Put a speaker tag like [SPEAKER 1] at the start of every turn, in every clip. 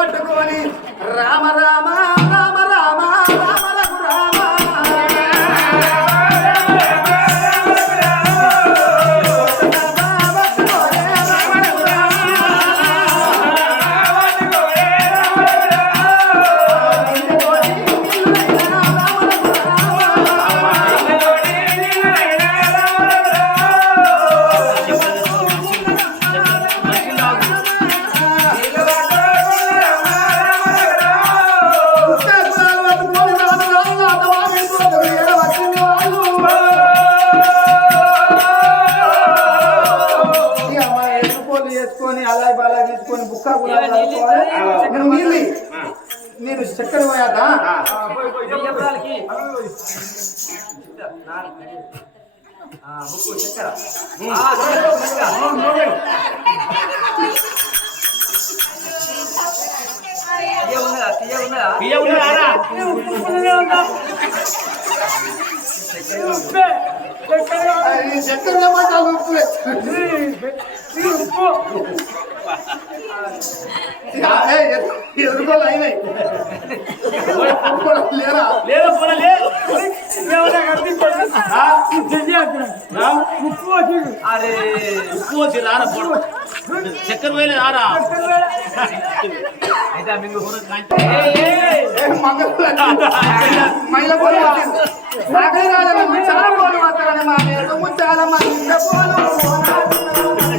[SPEAKER 1] పట్టుకొని రామ రామ తీసుకొని కూడా నీళ్ళు నేను చక్కెర పోయాదా
[SPEAKER 2] చక్కెర. చక్కెర. తీయ ఉన్నదా తీయ ఉన్నదా
[SPEAKER 3] బియ్య ఉన్నారా
[SPEAKER 1] అది చక్కెర వేయమంటావు ఉప్పు వేయి. ఏయ్, ఎదు- ఎదురుకోలు అయినాయి ఎదురుకోలు లేరా
[SPEAKER 3] లేదా పోనా లే
[SPEAKER 2] అరే
[SPEAKER 3] ఉప్పు వచ్చి రారా పోడు చక్కెర పోయలే రారా
[SPEAKER 2] అయితే మింగు
[SPEAKER 1] ఏ మంగళ మహిళ పోలు చాలా పోలు మా నేను ముచ్చాల మా పోలు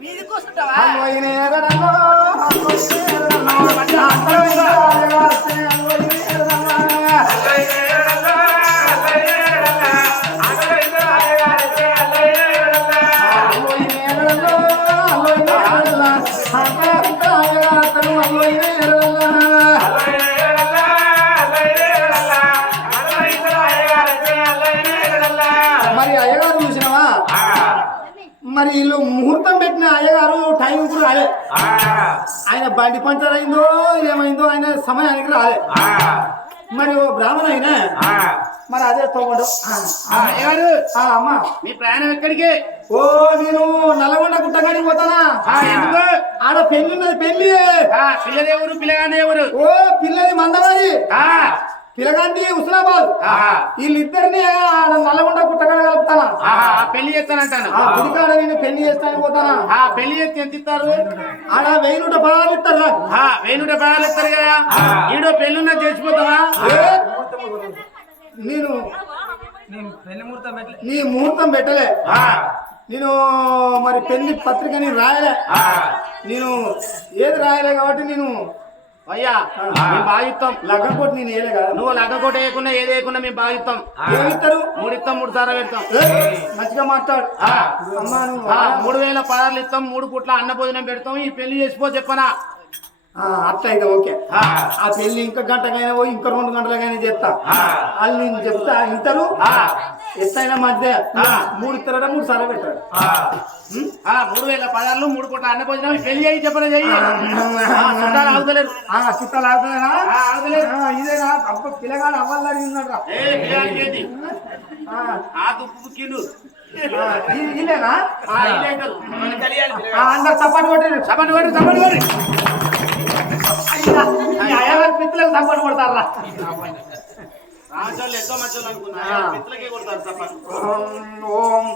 [SPEAKER 4] మీది కూర్చుంటావా?
[SPEAKER 1] బండి పంచర్ అయిందో ఏమైందో ఆయన సమయానికి రాలే. మరి ఓ బ్రాహ్మణ అయినా మరి అదే తోమడు.
[SPEAKER 3] అయ్యగారు
[SPEAKER 1] ఆ. అమ్మా.
[SPEAKER 3] మీ ప్రయాణం ఎక్కడికి?
[SPEAKER 1] ఓ నేను నల్లగొండ గుట్టగాడికి పోతానా? ఆడ పెళ్ళి ఉన్నది పెళ్ళి
[SPEAKER 3] ఆ, పిల్లది ఎవరు పిల్లగానే ఎవరు
[SPEAKER 1] ఓ పిల్లది మందవారి
[SPEAKER 3] ఆ,
[SPEAKER 1] పిల్లగాంటి హుస్నాబాద్. వీళ్ళిద్దరిని ఆడ నల్లగొండ గుట్టగాడ కలుపుతానా
[SPEAKER 3] ఆహా, ఆ పెళ్ళి చేస్తానంటాను.
[SPEAKER 1] ఆ గుడికాడ నేను పెళ్ళి చేస్తాను పోతానా?
[SPEAKER 3] ఆ పెళ్ళి చేస్తే ఎంత ఇస్తారు?
[SPEAKER 1] ఆడ వెయ్యి నూట పదాలు ఇస్తారు.
[SPEAKER 3] ఆ, వెయ్యి నూట పదాలు ఇస్తారు కదా. ఈడో పెళ్ళున్నా చేసిపోతావా?
[SPEAKER 1] నేను నీ ముహూర్తం పెట్టలే.
[SPEAKER 3] ఆ,
[SPEAKER 1] నేను మరి పెళ్ళి పత్రిక నేను రాయలే.
[SPEAKER 3] ఆ.
[SPEAKER 1] నేను ఏది రాయలే కాబట్టి నేను
[SPEAKER 3] అయ్యా మేము బాగిస్తాం
[SPEAKER 1] నేను వేయలే కదా.
[SPEAKER 3] నువ్వు లగ్గకోట వేయకుండా ఏది వేయకుండా మేము బాగిస్తాం
[SPEAKER 1] ఏమిస్తారు?
[SPEAKER 3] మూడు ఇస్తాం మూడు సార్లు పెడతాం.
[SPEAKER 1] ఏ? మంచిగా మాట్లాడు.
[SPEAKER 3] ఆ.
[SPEAKER 1] అమ్మా నువ్వు
[SPEAKER 3] ఆ, మూడు వేల పదార్లు ఇస్తాం మూడు పూట్ల అన్న భోజనం పెడతాం ఈ పెళ్ళి చేసిపో చెప్పనా.
[SPEAKER 1] అట్లా అయితే ఓకే.
[SPEAKER 3] ఆ.
[SPEAKER 1] పెళ్ళి ఇంకా గంటకైనా పోయి ఇంకా రెండు గంటలకైనా చెప్తా
[SPEAKER 3] ఆ.
[SPEAKER 1] వాళ్ళు నేను చెప్తా ఇంటారు
[SPEAKER 3] ఆ.
[SPEAKER 1] ఎత్తైనా మధ్య
[SPEAKER 3] ఆ.
[SPEAKER 1] మూడు ఇస్తారట మూడు సార్లు పెట్టాడు.
[SPEAKER 3] మూడు వేల పదార్లు మూడు పూట్ల అన్న భోజనం పెళ్ళి చెయ్యి? ఆ, చుట్టాలు ఆగుతలేరు.
[SPEAKER 1] చుట్టాలు
[SPEAKER 3] ఆగుతలేరు?
[SPEAKER 1] ఇదేనా? అబ్బ పిల్లగాడు అవ్వాలి
[SPEAKER 3] ఏంటి ఆ. దుక్కు
[SPEAKER 1] ఆ, అందరు చప్పటి కొట్టి
[SPEAKER 3] చప్పటి కొడి చప్పటి
[SPEAKER 1] ఈ అయ్యగారు పిత్తలకు చప్పటి కొడతారా
[SPEAKER 3] రామచోళ్ళు ఎంతో మంచోళ్ళు అనుకున్నా. పిత్తలకే కొడతారు చప్పటి
[SPEAKER 1] ఓం ఓం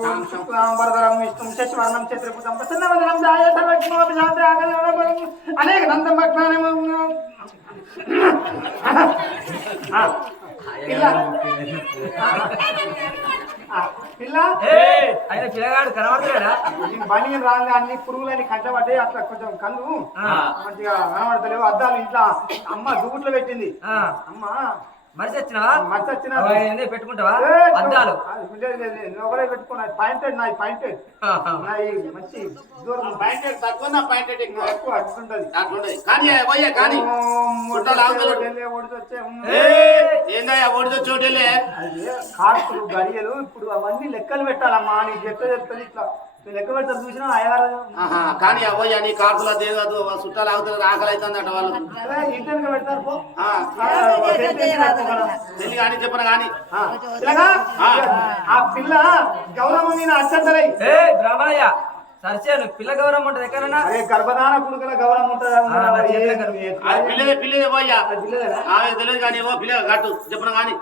[SPEAKER 1] ఓం శుక్లాం వరదరం విష్ణుం శశివర్ణం చతుర్భుజం ప్రసన్నవదనం శాంతి ఆగమనం అనేక నందం ఆ, పిల్ల.
[SPEAKER 2] ఆయన పిల్లగాడు కనబడతాడా
[SPEAKER 1] ఈ బనియన్ రాగా అన్ని పురుగులని కట్టబడ్డాయి అట్లా కొంచెం కళ్ళు మంచిగా కనబడతలేవు. అద్దాలు ఇంట్లో అమ్మ దుగుట్లో పెట్టింది. అమ్మ
[SPEAKER 2] మనిషి వచ్చినావా
[SPEAKER 1] మనిషి వచ్చినా
[SPEAKER 2] పెట్టుకుంటావా? అద్దాలు
[SPEAKER 1] ఒకరే పెట్టుకున్నా. పాయింటెడ్ నా పాయింటెడ్ మంచి దూరం
[SPEAKER 3] పాయింట్ తక్కువ నా పాయింట్ ఎక్కువ
[SPEAKER 1] అట్లుంటది.
[SPEAKER 3] అట్లుండదు కానీ పోయా కానీ. చుట్టాలు ఆగుతలేరు.
[SPEAKER 1] వచ్చే
[SPEAKER 3] ఏందయ్యా చోటలే
[SPEAKER 1] కార్పులు గడియలు ఇప్పుడు అవన్నీ లెక్కలు పెట్టాలమ్మా. నీకు చెప్తే చెప్తుంది ఇట్లా.
[SPEAKER 3] కానీ అవ్వయ్యా నీ కాకుల దేవదు చుట్టాలు ఆగుతారు ఆకలి వాళ్ళు.
[SPEAKER 1] పెట్టేసి పెట్టుకోమను.
[SPEAKER 3] పెళ్ళి కానీ చెప్పను కానీ
[SPEAKER 1] ఆ, ఇలాగా ఆ. పిల్ల గౌరవం మీద అచ్చంతలై
[SPEAKER 2] బ్రాహ్మణయ్య సరిచే నువ్వు పిల్ల గౌరవం ఉంటుంది ఎక్కడన్నా
[SPEAKER 1] అరే గర్భధాన కొడుకుల గౌరవం
[SPEAKER 3] తెలియదు కానీ పిల్ల కట్టు చెప్పను కానీ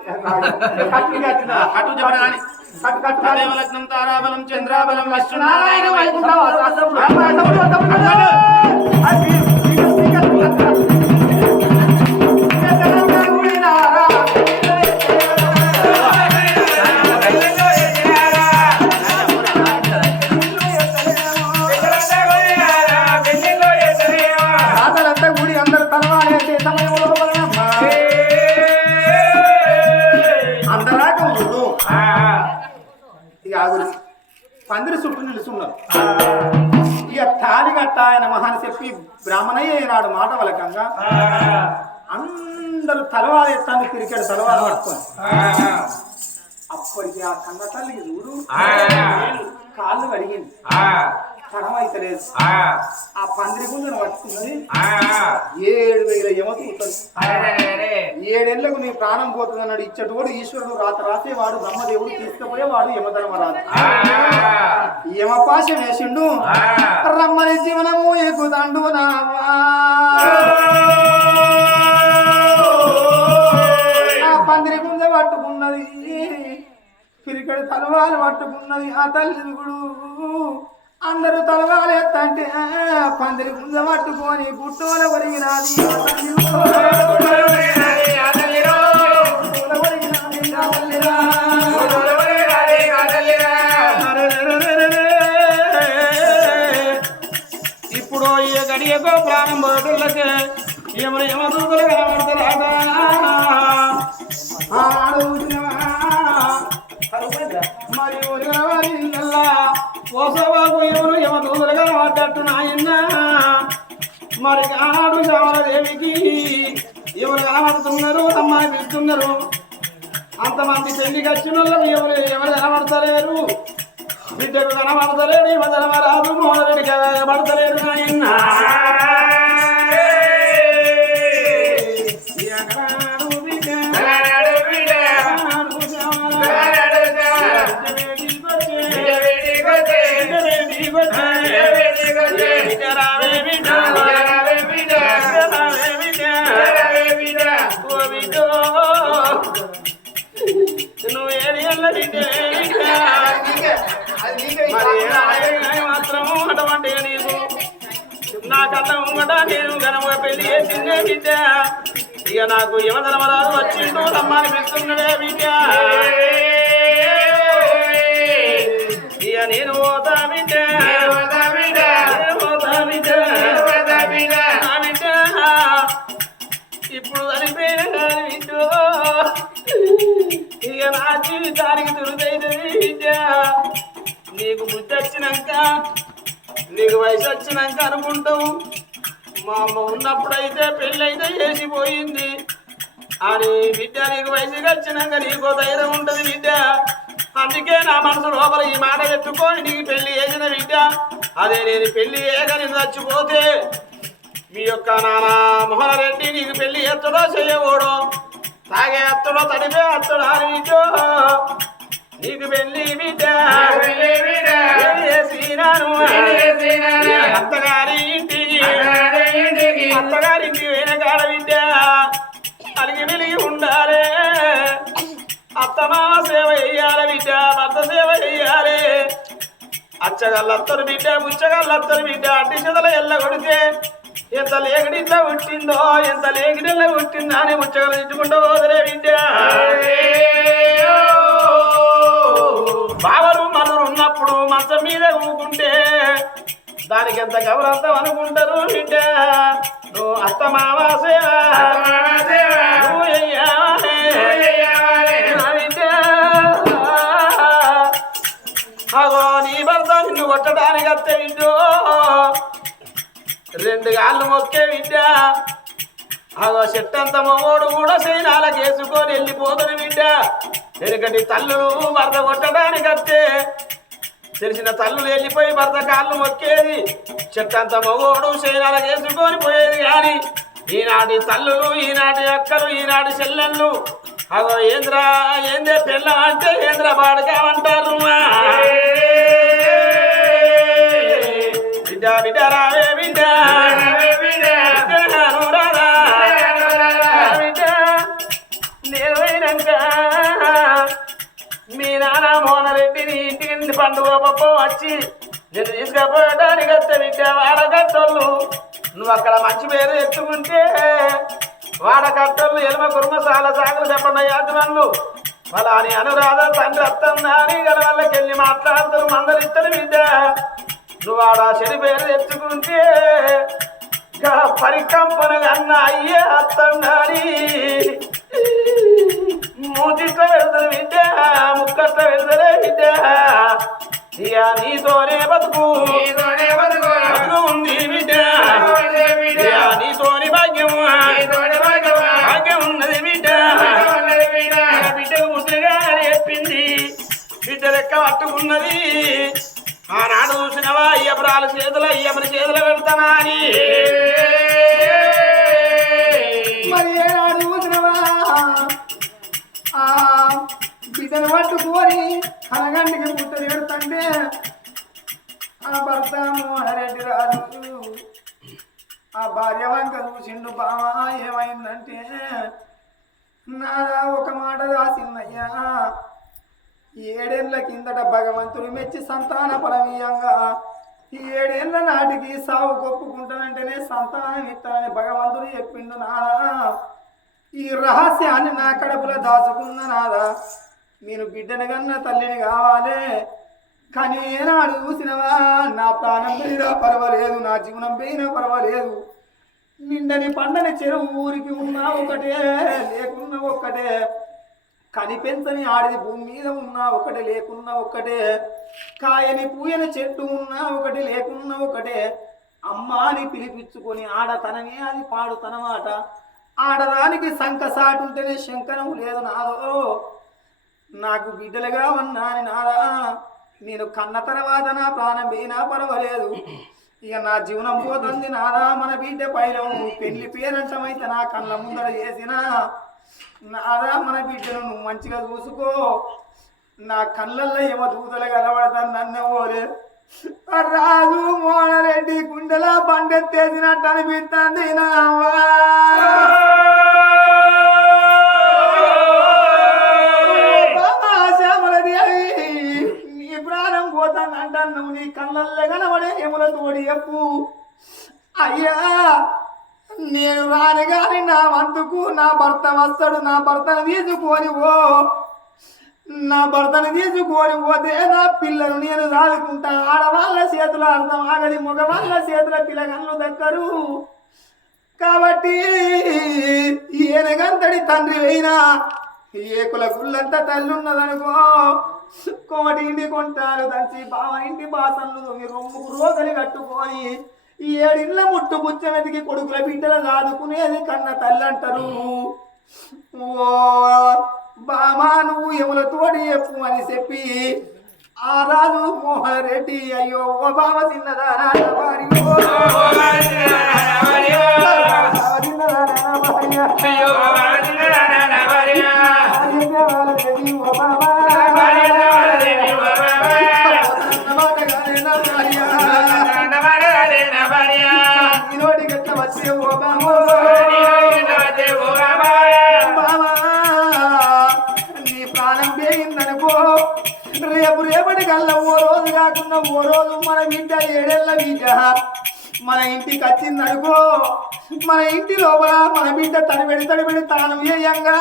[SPEAKER 1] కట్టు
[SPEAKER 3] చెప్పను కానీ
[SPEAKER 1] కట్టు
[SPEAKER 3] తారాబలం చంద్రాబలం
[SPEAKER 1] నారాయణ చుట్టూ నిలుచున్నారు ఇక తాలి గట్ట ఆయన మహాని చెప్పి బ్రాహ్మణయ్య ఈనాడు మాట వలకంగా అందరూ తలవారు ఎత్తాన్ని తిరిగాడు తలవారు పట్టుకొని. అప్పటికి ఆ కన్న తల్లికి చూడు కాళ్ళు కడిగింది. కడం అయితే లేదు ఆ పందిరి గుంజను పట్టుకున్నది. ఏడు వేల ఏడేళ్ళకు నీ ప్రాణం పోతుంది అన్నాడు ఇచ్చటోడు ఈశ్వరుడు రాత రాసేవాడు బ్రహ్మదేవుడు తీసుకుపోయేవాడు యమధర్మరాజు యమపాశం వేసిండు. రమ్మని జీవనము ఎక్కుదండు నావా పందిరి గుంజ పట్టుకున్నది. పిరికడి తలవాలు పట్టుకున్నది. ఆ తల్లిగుడు అందరూ తలవాలు ఎత్తంటే ఆ పందిరి గుంజ పట్టుకొని గుట్టోల ఒరిగినాది ఆ తల్లిగుడు. గుట్టోల ఒరిగినాది ఆ తల్లిరా.
[SPEAKER 4] ఇప్పుడు ఈ గడియకు ప్రాణం పోటులకే ఏమైనా యమదూతలు కనబడతారా మరి ఊరిగా వారి ఇళ్ళల్లా పోసవాకు ఎవరు పడ్డట్టు నాయన్న మరి ఆడు దేవికి ఎవరు కనబడుతున్నారు అమ్మాయి పిలుస్తున్నారు అంతమంది పెళ్ళికి వచ్చిన వాళ్ళు ఎవరు ఎవరు కనబడతలేరు బిడ్డకు కనబడతలేడు ఈ రాదు మోహనరెడ్డికి కనబడతలేడు నాయన్న మాత్రం అటువంటి నీకు నా కళ్ళ ముంగట నేను గనమ పెళ్ళి చేసిందే బిడ్డ ఇక నాకు యువధర్మరాజు వచ్చిండు రమ్మని పిలుస్తున్నాడే బిడ్డ ఇక నేను పోతా బిడ్డ ఇప్పుడు చనిపోయిన కానీ ఇక నా జీవితానికి దురుదైతే బిడ్డ నీకు బుద్ధి వచ్చినాక నీకు వయసు వచ్చినాక అనుకుంటావు. మా అమ్మ ఉన్నప్పుడైతే పెళ్ళైతే చేసిపోయింది. అని బిడ్డ నీకు వయసుకి వచ్చినాక నీకు ధైర్యం ఉంటుంది బిడ్డ. అందుకే నా మనసు లోపల ఈ మాట పెట్టుకొని నీకు పెళ్ళి చేసిన బిడ్డ. అదే నేను పెళ్ళి చేయక చచ్చిపోతే మీ యొక్క నాన్న మోహన్ రెడ్డి నీకు పెళ్ళి ఎత్తడో చెయ్యకూడో తాగే ఎత్తడో తడిపే ఎత్తడో అని నీకు అత్తగారి ఇంటికి. కాడ బిడ్డ. అలిగి ఉండాలి. సేవ చెయ్యాలి బిడ్డ భర్త సేవ చెయ్యాలి అచ్చగల్లత్తరు బిడ్డ బుచ్చగల్లత్తరు బిడ్డ అట్టి చెదల ఎల్ల కొడితే ఎంత లేగడిల్ల పుట్టిందో ఎంత లేగిడిల్ల పుట్టిందా అని ముచ్చగలు ఇచ్చుకుంటూ పోదరే బిడ్డ. ఉన్నప్పుడు మంచం మీద ఊకుంటే దానికి ఎంత గౌరవం అనుకుంటారు బిడ్డ నువ్వు సేవ చెయ్యాలి. నా బిడ్డ అగో నీ భర్త నిన్ను కొట్టడానికి అత్తే విడ్డో రెండు గాళ్ళు మొక్కే విద్య అగో చెట్టంత మొగోడు కూడా సైనాలకు వేసుకొని వెళ్ళిపోతుంది బిడ్డ ఎందుకంటే తల్లులు భర్త కొట్టడానికి అత్తే తెలిసిన తల్లులు వెళ్ళిపోయి భర్త కాళ్ళు మొక్కేది. చెట్టంత మొగోడు సైనాలకు వేసుకొని పోయేది కానీ ఈనాటి తల్లులు ఈనాటి అక్కలు ఈనాటి చెల్లెళ్ళు. అగో ఏంద్రా ఏందే పిల్ల అంటే ఏంద్ర బాడకామంటారు బిడ్డ బిడ్డ రావే బిడ్డ. పండుగ పప్ప వచ్చి నేను తీసుకపోయడానికి వస్తే బిడ్డ వాడకట్టోళ్ళు నువ్వు అక్కడ మంచి పేరు ఎత్తుకుంటే వాడకట్టోళ్ళు ఎలుమ కుర్మ చాలా సాగులు చెప్పండి యాజమాన్లు వాళ్ళ అని అనురాధ తండ్రి అత్తందా అని గల వాళ్ళకి వెళ్ళి మాట్లాడతారు మందరిస్తారు విద్య నువ్వు ఆడ చెడు పేరు తెచ్చుకుంటే గా పరికంపను అన్న అయ్యే అత్తండాని మూతిట్ల పెడతారు విద్య ముక్కట్ల పెడతారే విద్య. ఇక నీతోనే బతుకు బతుకు. ఉంది విద్య. నీతోని భాగ్యము భాగ్యం ఉన్నది బిడ్డ బిడ్డకు ముద్దుగా చెప్పింది బిడ్డ లెక్క పట్టుకున్నది ఆనాడు చూసినవా అయ్యపురాల చేతులు అయ్యమ్మని చేతులు పెడతానా అని.
[SPEAKER 1] మరి ఏనాడు చూసినవా? బిడ్డను పట్టుకొని కలగంటికి పుట్ట ఎడుతంటే ఆ భర్త మోహరెడ్డి రాజు ఆ భార్య వంక చూసిండు బావా ఏమైందంటే నాదా ఒక మాట రాసిందయ్యా. ఏడేళ్ళ కిందట భగవంతుడు మెచ్చి సంతాన పరమీయంగా ఈ ఏడేళ్ళ నాటికి సావు కొప్పుకుంటానంటేనే సంతానం ఇస్తానని భగవంతుడు చెప్పిండు నాదా ఈ రహస్యాన్ని నా కడుపులో దాచుకున్న నాదా నేను బిడ్డని కన్నా తల్లిని కావాలి. కానీ ఏనాడు చూసినవా? నా ప్రాణం పోయినా పర్వాలేదు నా జీవనం పోయినా పర్వాలేదు. నిండని పండని చెరువు ఊరికి ఉన్నా ఒకటే లేకున్నా ఒక్కటే. కనిపెంచని ఆడిది భూమి మీద ఉన్నా ఒకటే లేకున్నా ఒకటే కాయని పూయని చెట్టు ఉన్నా ఒకటి లేకున్నా ఒకటే. అమ్మ అని పిలిపించుకొని ఆడతనమే అది పాడుతనమాట ఆడదానికి సంక సాటుంటేనే శంకరం లేదు నాదో నాకు బిడ్డలుగా ఉన్నాను నాదా నేను కన్న తర్వాత నా ప్రాణం పోయినా పర్వాలేదు. ఇక నా జీవనం పోతుంది నాదా మన బిడ్డ పైలం పెళ్ళి పేరంటమైతే నా కళ్ళ ముందర చేసినా నాదా మన బిడ్డను నువ్వు మంచిగా చూసుకో. నా కళ్ళల్లో ఏమో దూతలు కలబడతాను నన్ను ఓలే. రాజు మోహనరెడ్డి గుండెలా బండెత్తేసినట్టు అనిపిస్తుంది నా శ్యామలదేవి పోతాను నువ్వు నీ కళ్ళల్లో కనబడే ఎముల తోడి చెప్పు. అయ్యా నేను రాను గాని నా వంతుకు నా భర్త వస్తాడు నా భర్తను తీసుకొని ఓ నా భర్తను తీసుకొని పోతే నా పిల్లలు నేను రాలుకుంటా ఆడవాళ్ళ చేతుల అర్థం ఆగది మగవాళ్ళ చేతుల పిల్లగన్లు దక్కరు. కాబట్టి ఏనగంతడి తండ్రి అయినా ఏకుల గుళ్ళంతా తల్లున్నదనుకో కోటి ఇంటి కొంటారు దంచి బావ ఇంటి బాసన్లు దొంగి రొమ్ముకు రోగలి కట్టుకొని ఈ ఏడిళ్ళ ముట్టు బుచ్చమెతికి కొడుకుల బిడ్డలు కాదుకునేది కన్న తల్లి అంటారు ఓ బామా నువ్వు ఎముల తోడి చెప్పు అని చెప్పి ఆ రాజు మోహన్ రెడ్డి అయ్యో ఓ బావ తిన్నదారా రేపు రేపటి కల్లా ఓ రోజు కాకుండా ఓ రోజు మన బిడ్డ ఏడేళ్ళ బిడ్డ. మన ఇంటికి వచ్చింది అనుకో మన ఇంటి లోపల మన బిడ్డ తడిబెడి తడిబెడి తాను వేయంగా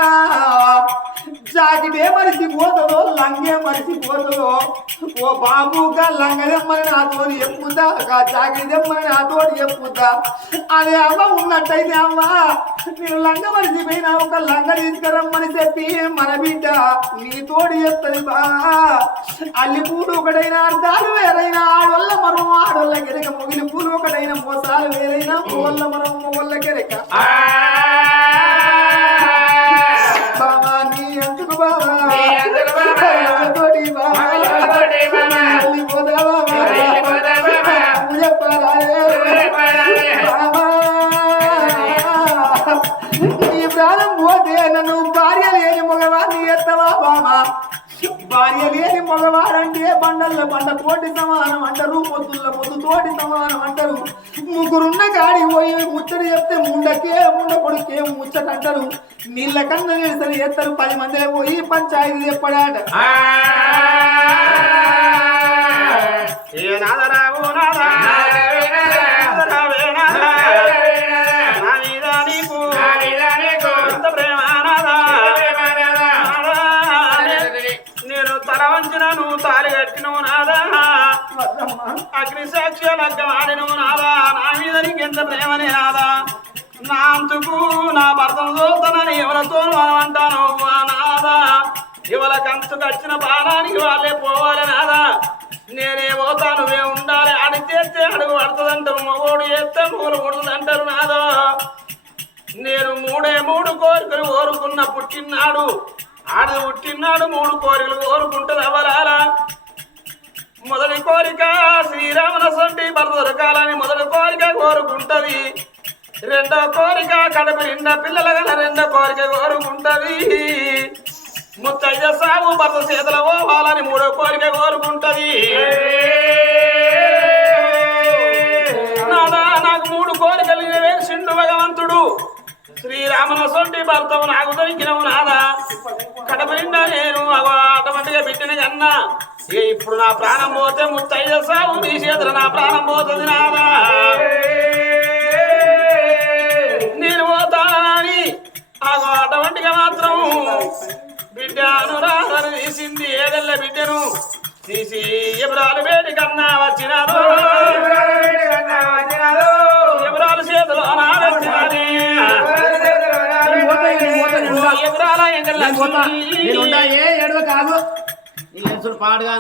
[SPEAKER 1] జాకిటే మరిచిపోతుందో లంగే మరిచిపోతుందో ఓ బాబుగా లంగదెమ్మని నాతోని చెప్పుదా ఆ జాకిటి దెమ్మని నాతోటి అదే అమ్మ ఉన్నట్టయితే అమ్మ నేను లంగ మరిచిపోయినా ఒక లంగ తీసుకురమ్మని చెప్పి మన బిడ్డ నీ తోడి చెప్తుంది బా. అల్లి పూలు ఒకటైనా అర్థాలు వేరైనా ఆడోళ్ళ మనం ఆడోళ్ళ గిరక మొగిలి పూలు ఒకటైనా మోసాలు వేరైనా మొగోళ్ళ మనం మొగోళ్ళ కెరక బావా నీ? వెళ్ళిపోదావా? చెప్పరాయే.
[SPEAKER 3] చెప్పరాయే.
[SPEAKER 1] బావా. నీ ప్రాణం పోతే నన్ను భార్య లేని మగవాడిని ఎత్తవా బావా భార్య లేని మగవాడంటే బండల్లో బండ తోటి సమానం అంటారు పొద్దుల్ల పొద్దు తోటి సమానం అంటారు ముగ్గురున్న గాడి పోయి ముచ్చడి చెప్తే ముండకే ముండ కొడుకే ముచ్చట అంటారు నీళ్ళ కన్నా నిలసరి చేస్తారు పది మందిలో పోయి పంచాయతీ చెప్పడాట
[SPEAKER 4] ఏ నాదరావు నాదా నాదరావే నాదా నా మీద నీకు నేను తాలి కట్టినవు నాదా. అగ్ని సాక్షి లగ్గం ఆడినవు నాదా. నా మీద నీకెంత ప్రేమనే నాదా. నా అంతుకు నా భర్తను చూస్తానని ఎవరితో మనం నాదా. ఇవాళ కంచు కచ్చిన బాణానికి వాళ్ళే పోవాలి నాదా. నేనే పోతా నువ్వే ఉండాలి. ఆడి చేస్తే అడుగు పడుతుందంటారు మగోడు చేస్తే మూలు కొడుతుందంటారు నాదా. నేను మూడే మూడు కోరికలు కోరుకున్న పుట్టినాడు. ఆడు పుట్టినాడు మూడు కోరికలు కోరుకుంటుంది అవరాలా మొదటి కోరిక శ్రీరాముల సొంటి భర్త దొరకాలని మొదటి కోరిక కోరుకుంటది. రెండో కోరిక కడుపు నిండా పిల్లల గల రెండో కోరిక కోరుకుంటది. ముత్తయ్య సాగు భర్త చేతుల పోవాలని మూడో కోరిక కోరుకుంటది. నాదా నాకు మూడు కోరికలు వేసిండు భగవంతుడు శ్రీరాముల సొంటి భర్తము నాకు దొరికినవు నాదా. కడప నిండా నేను అటువంటిగా పెట్టిన కన్నా ఇక ఇప్పుడు నా ప్రాణం పోతే ముత్తైద సాగు నీ చేతుల నా ప్రాణం పోతుంది నాదా. నేను పోతానని ఆగో అటువంటిగా మాత్రం బిడ్డ అనురాధను తీసింది ఏదెల్ల బిడ్డను? తీసి ఎప్పుడు వేడి కన్నా వచ్చినాదో.
[SPEAKER 3] ఏ ఏడవ కాదు. ఈ పాడుగా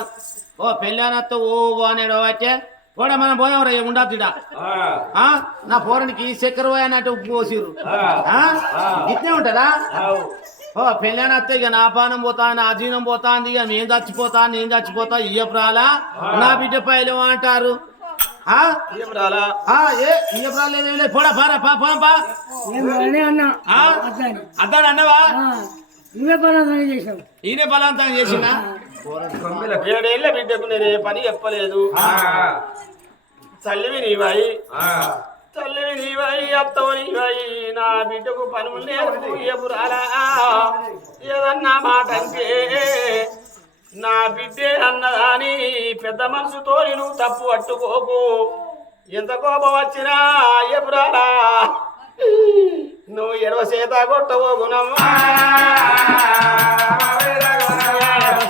[SPEAKER 3] ఓ పెళ్ళానత్త ఓ అని ఏడవచ్చే కూడా మనం పోయాం రా ఉండద్దు ఈడ. ఆ. నా పోరానికి చక్కెర పోయానట్టు పోసిర్రు. ఆ? ఇట్నే ఉంటదా? ఓ పెళ్ళానత్త ఇక నా పానం పోతా నా జీనం పోతా ఇక నేను చచ్చిపోతా నేను చచ్చిపోతా ఇయ్యపురాలా? నా బిడ్డ పైలు అంటారు.
[SPEAKER 5] నేను
[SPEAKER 3] అన్నవా?
[SPEAKER 5] నువ్వే పని చేసావు
[SPEAKER 3] ఈయన బలవంతం చేసిన?
[SPEAKER 4] ఏడేళ్ళ బిడ్డకు నేను ఏ పని చెప్పలేదు. తల్లివి నీవాయి తల్లివి నీవాయి అత్తవు నీవాయి నా బిడ్డకు పనులు నేర్పు ఎపురాలా ఏదన్నా మాట అంటే నా బిడ్డే అన్నదాని పెద్ద మనసుతో నువ్వు తప్పు పట్టుకోకు. ఎంత కోపం వచ్చినా ఎపురాలా నువ్వు ఎడవ చేత కొట్టవో గుణమ్మా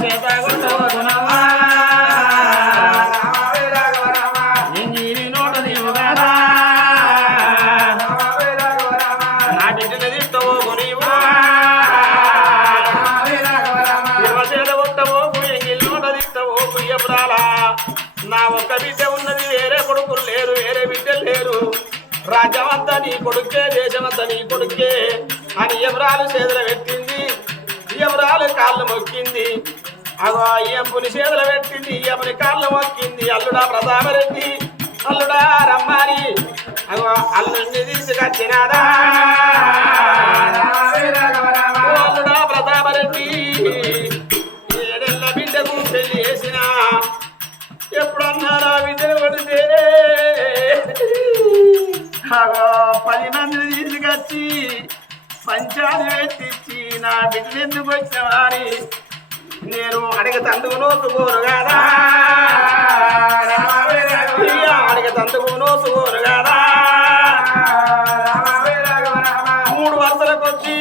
[SPEAKER 4] చేత కొట్టవో గుణమ్మా నా నా ఒక్క బిడ్డ ఉన్నది వేరే కొడుకులు లేరు వేరే బిడ్డలు లేరు. రాజ్యమంతా నీ నీ కొడుకే. అని ఎవరాలు చేతులు పెట్టింది? ఎవరాలు కాళ్ళు మొక్కింది? అగో ఎంపుని చేతులు పెట్టింది ఎవరి కాళ్ళు మొక్కింది. అల్లుడా ప్రతాపరెడ్డి అల్లుడా రమ్మని. అగో అల్లుడిని తీసుకొచ్చినాదా అల్లుడా ప్రతాపరెడ్డి ఏడెళ్ళ బిడ్డకు పెళ్ళి చేసిన? ఎప్పుడన్నారా బిడ్డను కొడితే పది మందిని తీసుకొచ్చి పంచాలు పెట్టించి నా బిడ్డలు ఎందుకు వచ్చేవారి? నేను అడిగ తందుకు నోసుకోను కదా అడిగ తందుకు నోసుకోను కదా మూడు వరుసలకు వచ్చి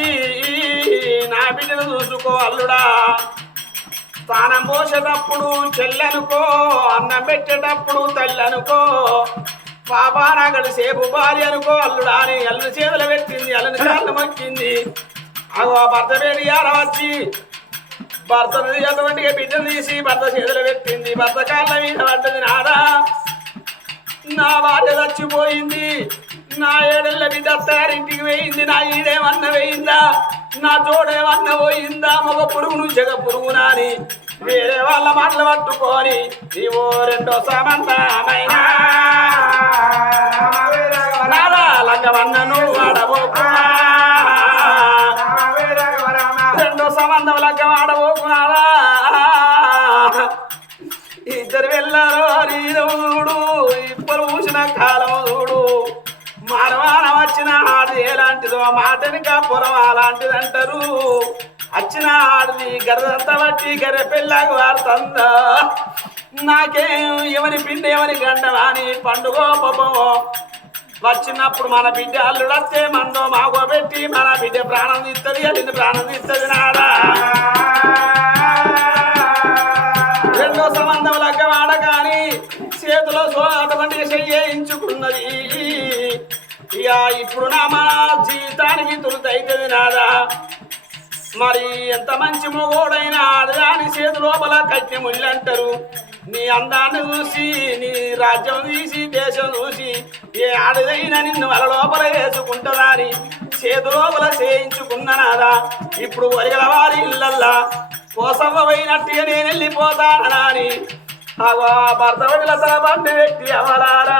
[SPEAKER 4] నా బిడ్డను చూసుకో అల్లుడా. స్థానం పోసేటప్పుడు చెల్లెనుకో అన్నం పెట్టేటప్పుడు తల్లనుకో. పాపా నాగడు సేపు భార్య అనుకో అల్లుడా అని అల్లు చేతులు పెట్టింది అల్లుని కాళ్ళు మొక్కింది. అగో భర్త వేడి వచ్చి భర్త అటువంటి బిడ్డను తీసి భర్త చేతులు పెట్టింది. భర్త కాళ్ళ మీద పడ్డది నాదా నా భార్య చచ్చిపోయింది. నా ఏడెళ్ళ బిడ్డ అత్తారింటికి వేయింది. నా ఈడేమన్న వేయిందా? నా తోడేమన్న పోయిందా? మగ పురుగును జగ పురుగునా అని వేరే వాళ్ళ మాటలు పట్టుకొని నీవో రెండో సమంతమైన లగ్గమన్నను వాడబోకున్నా రెండో సంబంధం లగ్గం ఆడబోకున్నారా ఇద్దరు వెళ్ళారో నీరుడు ఇప్పుడు పూసిన కాలం చూడు మారవాన వచ్చిన ఆడది ఎలాంటిదో మాటనిక పొలం అలాంటిది అంటారు వచ్చిన ఆడది గర్రంత బట్టి గర్రె పిల్లకి వాడుతుందా? నాకేం ఎవరి పిండి ఎవరి గండమని పండుగ పాపమో వచ్చినప్పుడు మన బిడ్డ అల్లుడు వస్తే మందో మాగో పెట్టి మన బిడ్డ ప్రాణం తీస్తుంది అల్లింది ప్రాణం తీస్తుంది నాడా. రెండో సంబంధం లగ్గ వాడగాని చేతిలో సో అటువంటి చెయ్యించుకున్నది ఇక ఇప్పుడు నా మా జీవితానికి తులుతైతుంది నాదా మరి ఎంత మంచి మొగోడైనా ఆడదాని చేతి లోపల కట్టిన ముళ్ళంటారు. నీ అందాన్ని చూసి నీ రాజ్యం చూసి దేశం చూసి ఏ ఆడదైనా నిన్ను వాళ్ళ లోపల వేసుకుంటుందా అని చేతి లోపల చేయించుకున్ననాదా ఇప్పుడు వరిగల వారి ఇళ్ళల్లా కోసవ్వైనట్టుగా నేను వెళ్ళిపోతానని అవా భర్త వడిల తల వ్యక్తి పెట్టి అవలారా.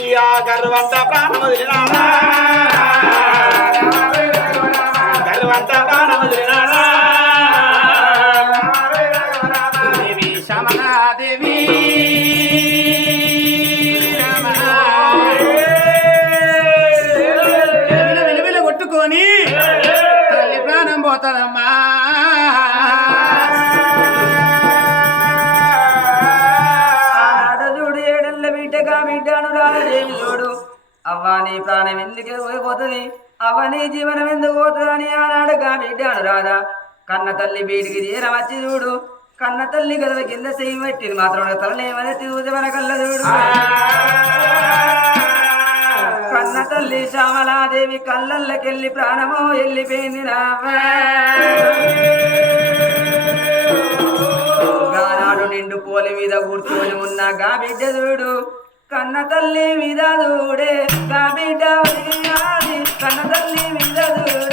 [SPEAKER 4] ఇక గర్వంత ప్రాణం వదిలినారా గర్వంత ప్రాణం వదిలినారా
[SPEAKER 3] ప్రాణం
[SPEAKER 2] చూడు ఏడెళ్ళ బిడ్డగా బిడ్డను రాదేవి చూడు అవ్వా నీ ప్రాణం ఎందుకు పోతుంది? అవ్వ నీ జీవనం ఎందుకు పోతుందని ఆనాడుగా బిడ్డను రాదా కన్న తల్లి బీడికి తీర వచ్చి చూడు. కన్న తల్లి గదల కింద చేయి పెట్టింది మాత్రం తలనేమని చూసి మన కళ్ళ చూడు. కన్న తల్లి శ్యామలాదేవి కళ్ళల్లకెళ్ళి ప్రాణమో వెళ్ళిపోయింది రావా నిండు పోలి మీద కూర్చొని ఉన్న గా బిడ్డ చూడు. కన్న తల్లి మీద చూడే గా బిడ్డ కన్న తల్లి మీద చూడు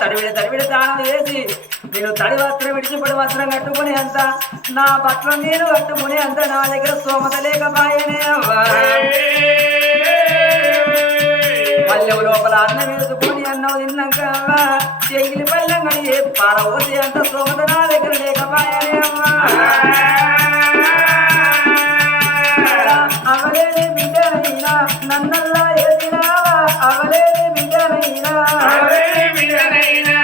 [SPEAKER 2] తడివిడ తడివిడ దానం చేసి నేను తడి వస్త్రం విడిచిపడి వస్త్రం కట్టుకునే అంత నా బట్టలు నేను కట్టుకునే అంత నా దగ్గర స్తోమత లేకపాయనే పల్లె లోపల అన్నం వేసుకొని అన్నం తిన్నాక చెయ్యి చెయ్యిలి పల్లెం కడిగి పారవోసి అంత సోమత నా దగ్గర లేకపాయనే అమ్మా అవలేని బిడ్డనైనా నన్నల్లా ఎదినావా అవలేని బిడ్డనైనా అవలేని బిడ్డనైనా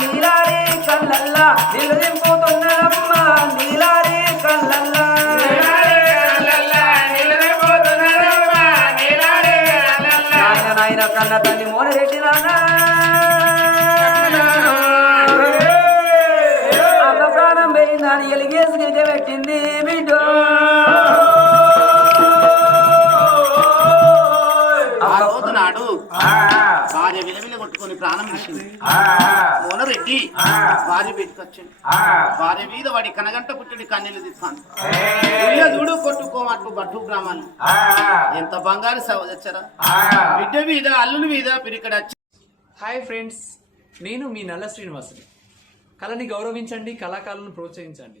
[SPEAKER 2] నీలారి కళ్ళల్లా నిన్ను దింపుతున్నారమ్మా నీలారి కళ్ళల్లా నాయన నాయన నా కన్న తల్లి మోన పెట్టినా పెట్టింది బిడ్డ.
[SPEAKER 3] ఆ రోజు నాడు భార్య విలవిల కొట్టుకొని ప్రాణం ఇచ్చింది మోనరెడ్డి భార్య బయటకు వచ్చింది. భార్య మీద వాడి కనగంట పుట్టిడి కన్నీళ్ళు ఊళ్ళో చూడు కొట్టుకోమట్లు బట్టు గ్రామాలు ఎంత బంగారు సవ తెచ్చరా? బిడ్డ మీద అల్లుని మీద పిరికడ
[SPEAKER 6] హాయ్ ఫ్రెండ్స్ నేను మీ నల్ల శ్రీనివాసుని. కళని గౌరవించండి కళాకారులను ప్రోత్సహించండి.